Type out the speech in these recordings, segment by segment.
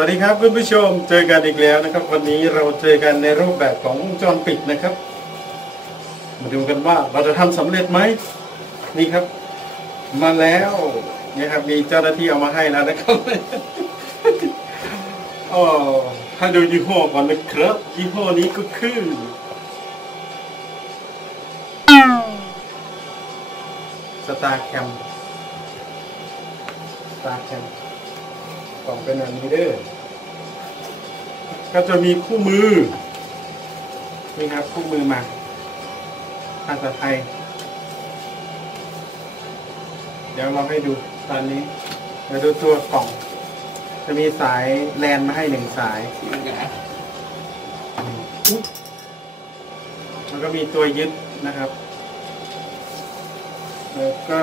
วัสดีครับคุณผู้ชมเจอกันอีกแล้วนะครับ วันนี้เราเจอกันในรูปแบบของวงจรปิดนะครับ มาดูกันว่าเราจะทำสำเร็จไหมนี่ครับ มาแล้วนะครับมีเจ้าหน้าที่เอามาให้แล้วนะครับอ๋อให้ดูยี่ห้อก่อนนะครับ ยี่ห้อนี้ก็คือสตาร์แคมสตาร์แคม กล่องเป็นแบบนี้เด้อก็จะมีคู่มือ นี่ครับคู่มือมาภาษาไทย เดี๋ยวเราให้ดูตอนนี้เดี๋ยวดูตัวกล่อง จะมีสายแลนมาให้หนึ่งสาย แล้วก็มีตัวยึดนะครับ แล้วก็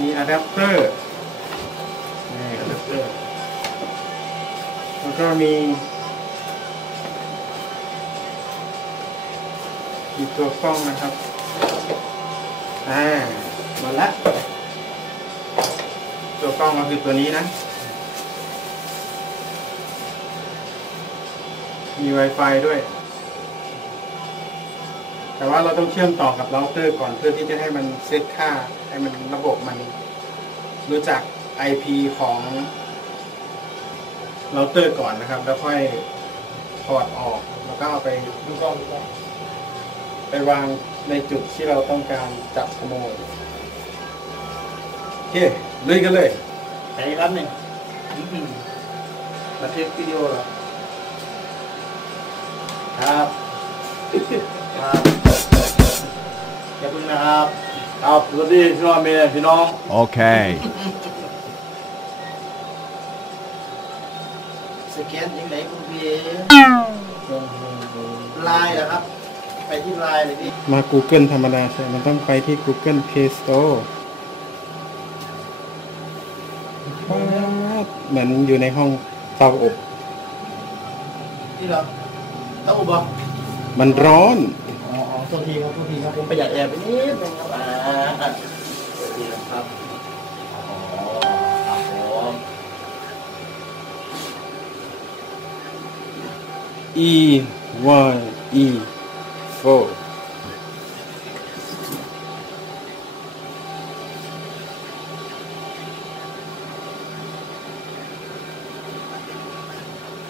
มีอะแดปเตอร์นี่อะแดปเตอร์แล้วก็มีมีตัวกล้องนะครับ อ่ามาละตัวกล้องก็คือตัวนี้นะ มี Wi-Fi ด้วย แต่ว่าเราต้องเชื่อมต่อกับเราเตอร์ก่อนเพื่อที่จะให้มันเซตค่า ให้มันระบบมันรู้จัก IP ของเราเตอร์ก่อนนะครับ แล้วค่อยถอดออก แล้วก็เอาไปดูกล้องดูกล้องไปวางในจุดที่เราต้องการจับขโมยโอเคลุยกันเลยไปอีกรับหนึ่งอื้อหือบันทึกวิดีโอเหรอครับ ครับอย่าเพึ่งนะครับครับสวัสดีพี่น้องเมย์พี่น้อง Okay. สแกนยังไงคุณพี่ไลน์เหรอครับ ไปที่ไลน์เลยพี่มา Google ธรรมดาใช่ มันต้องไปที่ Google Play Store เหมือนอยู่ในห้องเตาอบที่เหรอต้องอุบะมันร้อน อ๋ออ๋อโทษทีครับโทษทีครับผมประหยัดแอร์ไปนิดนึงครับอ่าโทษทีนะครับอ๋อครับผม E one E four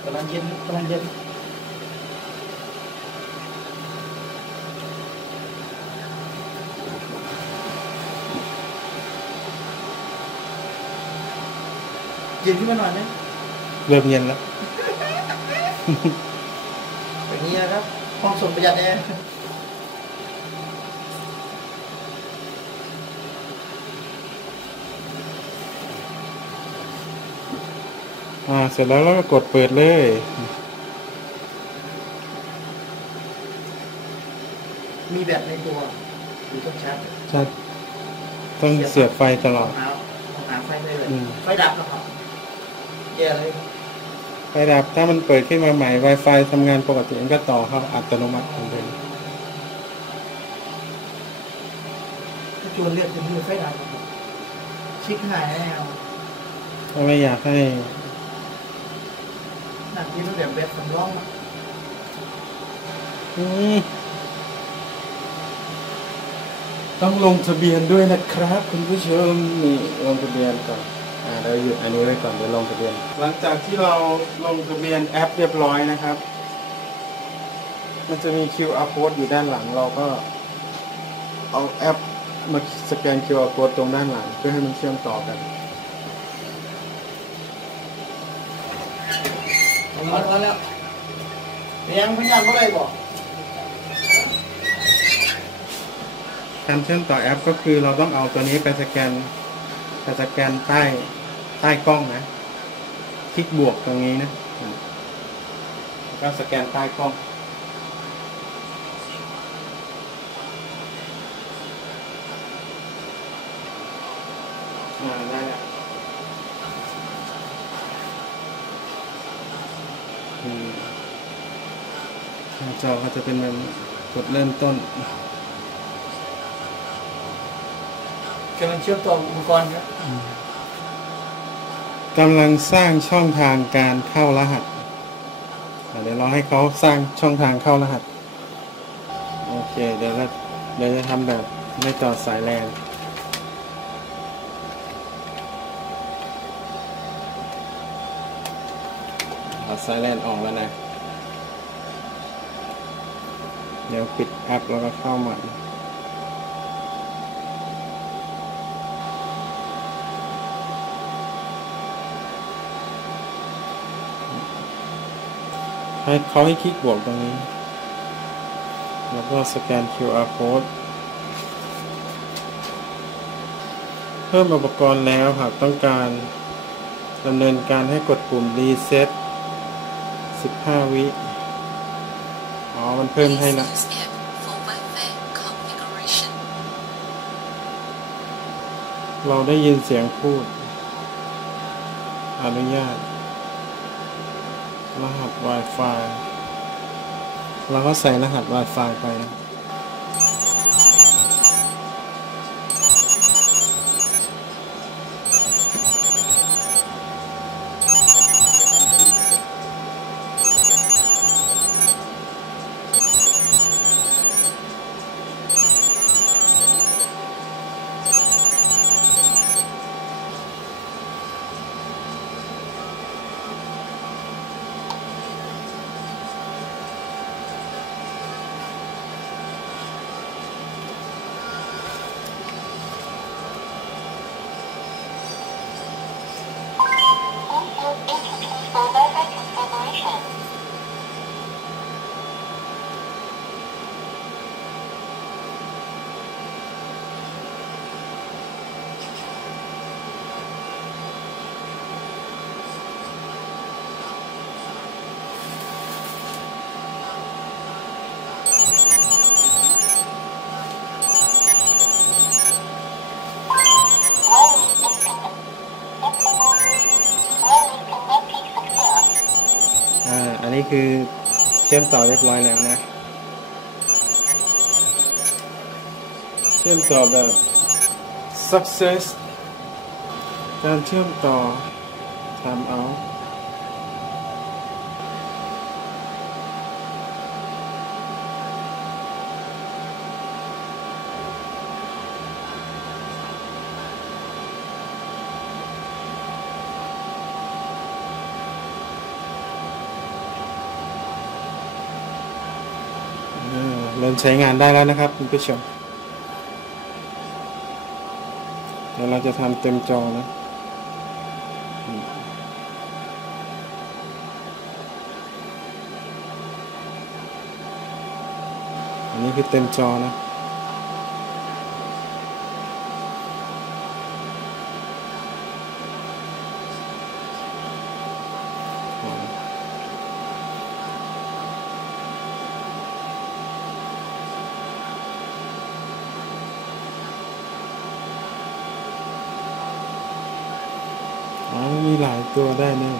กำลังเย็นกำลังเย็น ย็นขึ้นมาหน่อยไหมเริ่มเย็นแล้วแบบนี้นะครับห้องส่งประหยัดแอร์อ่า เสร็จแล้วเราก็กดเปิดเลย มีแบตในตัวหรือต้องชาร์จใช่ต้องเสียบไฟตลอดหาหาไฟได้เลยอืมไฟดับเหรอครับ แย่เลยไฟดับถ้ามันเปิดขึ้นมาใหม่ Wi-Fi ทำงานปกติมันก็ต่อเข้าอัตโนมัติเหมือนเดิมถ้าชวนเลือดจะมีไฟดับครับชิคหายแน่เอาถ้าไม่อยากให้หนักที่รูปแบบแบบสำรองอะอืมต้องลงทะเบียนด้วยนะครับ คุณผู้ชมนี่ลงทะเบียนก่อน อ่าเราหยุดอันนี้ไว้ก่อนเดี๋ยวลงทะเบียน หลังจากที่เราลงทะเบียนแอปเรียบร้อยนะครับ มันจะมี QR code อยู่ด้านหลังเราก็ เอาแอปมาสแกน QR code ตรงด้านหลัง เพื่อให้มันเชื่อมต่อกันเอามาแล้วแล้วเลี้ยงพยายามเมื่อไรบอกการเชื่อมต่อแอปก็คือเราต้องเอาตัวนี้ไปสแกนไปสแกนใต้ ใต้กล้องนะ คลิกบวกตรงนี้นะแล้วก็สแกนใต้กล้อง อ่าได้แล้วอืมหน้าจอก็จะเป็นแบบนี้กดเริ่มต้นกำลังเชื่อมต่ออุปกรณ์ครับ กำลังสร้างช่องทางการเข้ารหัสเดี๋ยวเราให้เขาสร้างช่องทางเข้ารหัส โอเค เดี๋ยวเราเดี๋ยวจะทำแบบไม่ต่อสายแรงเอาสายแลนออกแล้วนะ เดี๋ยวปิดแอปแล้วก็เข้าใหม่ ให้เขาให้คลิกบวกตรงนี้ แล้วก็สแกน QR code เพิ่มอุปกรณ์แล้วหากต้องการดำเนินการให้กดปุ่ม Reset 15 วิ อ๋อ มันเพิ่มให้ละเราได้ยินเสียงพูด อนุญาต รหัส Wi-Fi เราก็ใส่รหัส Wi-Fi ไปนะ นนี้คือเชื่อมต่อเรียบร้อยแล้วนะ เชื่อมต่อแบบ success การเชื่อมต่อ time out เริ่มใช้งานได้แล้วนะครับคุณผู้ชมเดี๋ยวเราจะทำเต็มจอนะอันนี้คือเต็มจอนะ หลายตัวได้แน่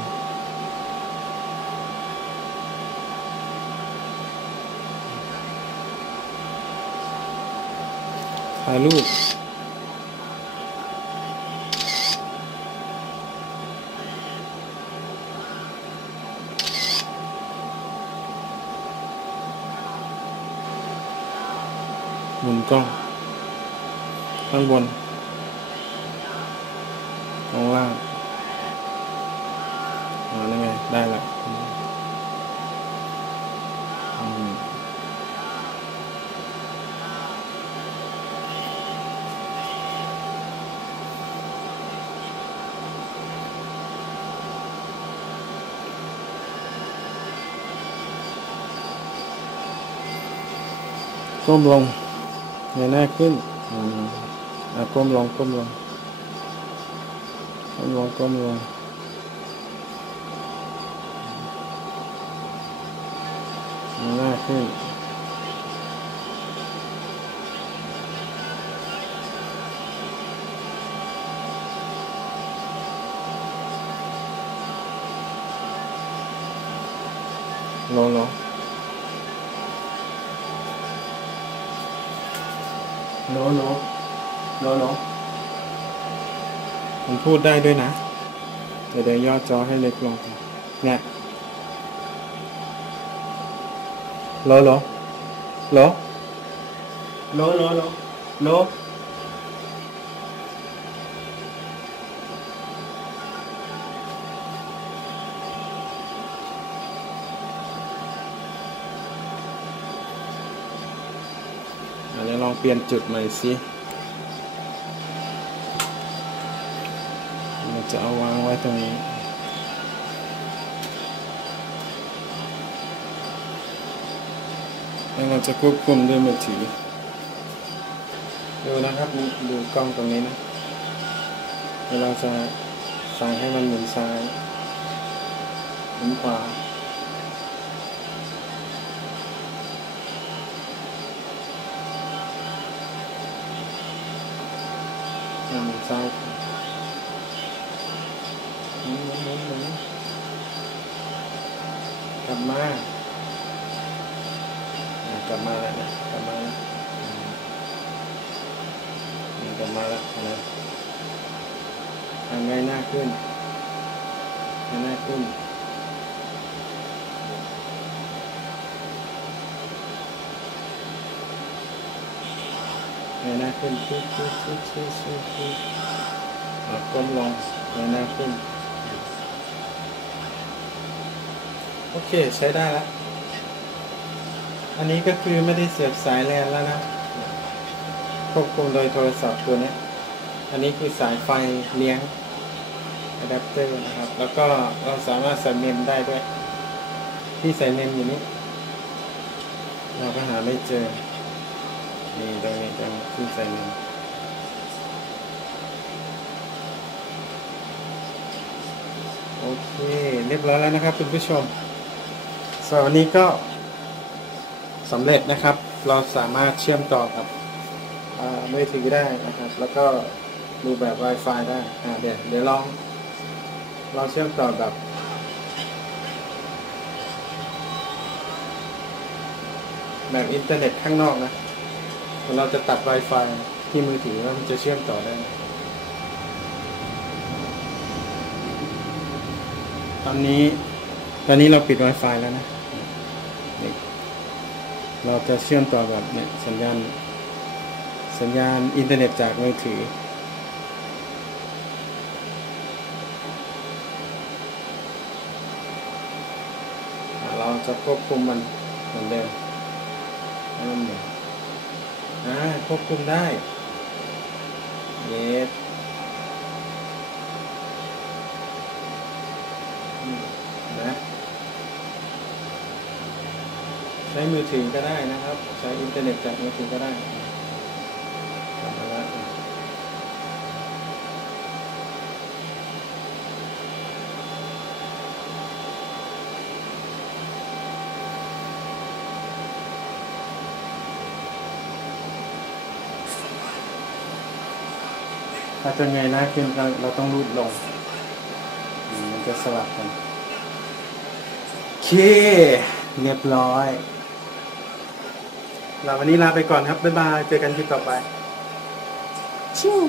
ถ่ายรูปหมุนกล้องข้างบน ข้างล่าง อ๋ อนั่นไงได้ละอืมอืมก้มลงเงยหน้า ขึ้นอืมอะก้มลงก้มลงก้มลงก้มลงหน้าขึ้นโลโลโลโลโลโลมันพูดได้ด้วยนะ เดี๋ยวเดี๋ยวย่อจอให้เล็กลงนเนี่ย โลโลโลโลโลโลโลอะเดี๋ยวลองเปลี่ยนจุดใหม่สิเราจะเอาวางไว้ตรงนี้ แล้วเราจะควบคุมด้วยมือถือ ดูนะครับดูกล้องตรงนี้นะเดี๋ยวเราจะสั่งให้มันหมุนซ้ายหมุนขวา อืมกมาแล้วนะทำไงหน้าขึ้นให้หน้าขึ้นเงยหน้าขึ้นชิดชิดชิดชิดชิดชิดอะก้มลงเงยหน้าขึ้น โอเคใช้ได้แล้วอันนี้ก็คือไม่ได้เสียบสายแลนแล้วนะ ควบคุมโดยโทรศัพท์ตัวนี้ อันนี้คือสายไฟเลี้ยงอะแดปเตอร์นะครับ แล้วก็เราสามารถใส่เมมได้ด้วย ที่ใส่เมมอยู่นี้ เราก็หาไม่เจอ นี่ตรงนี้ตรงที่ใส่เมมโอเค เรียบร้อยแล้วนะครับคุณผู้ชมสำหรับวันนี้ก็สำเร็จนะครับ เราสามารถเชื่อมต่อกับ มือถือได้นะครับ แล้วก็ดูแบบ Wi-Fi ได้เดี๋ยวเดี๋ยวลองลองเชื่อมต่อกับแบบอินเทอร์เน็ตข้างนอกนะเราจะตัด Wi-Fi ที่มือถือแล้วมันจะเชื่อมต่อได้ ตอนนี้ ตอนนี้เราปิด Wi-Fi แล้วนะ เราจะเชื่อมต่อแบบเนี่ยสัญญาณ สัญญาณอินเทอร์เน็ตจากมือถือ เราจะควบคุมมันเหมือนเดิมให้มันเอนอ่าควบคุมได้เยสนะใช้มือถือก็ได้นะครับ ใช้อินเทอร์เน็ตจากมือถือก็ได้กลับมาแล้ว ถ้าจะเงยหน้าขึ้นเราเราต้องรูดลงอืมมันจะสลับกันโอเค เรียบร้อยเราวันนี้ลาไปก่อนครับ บ๊ายบาย เจอกันคลิปต่อไปชิว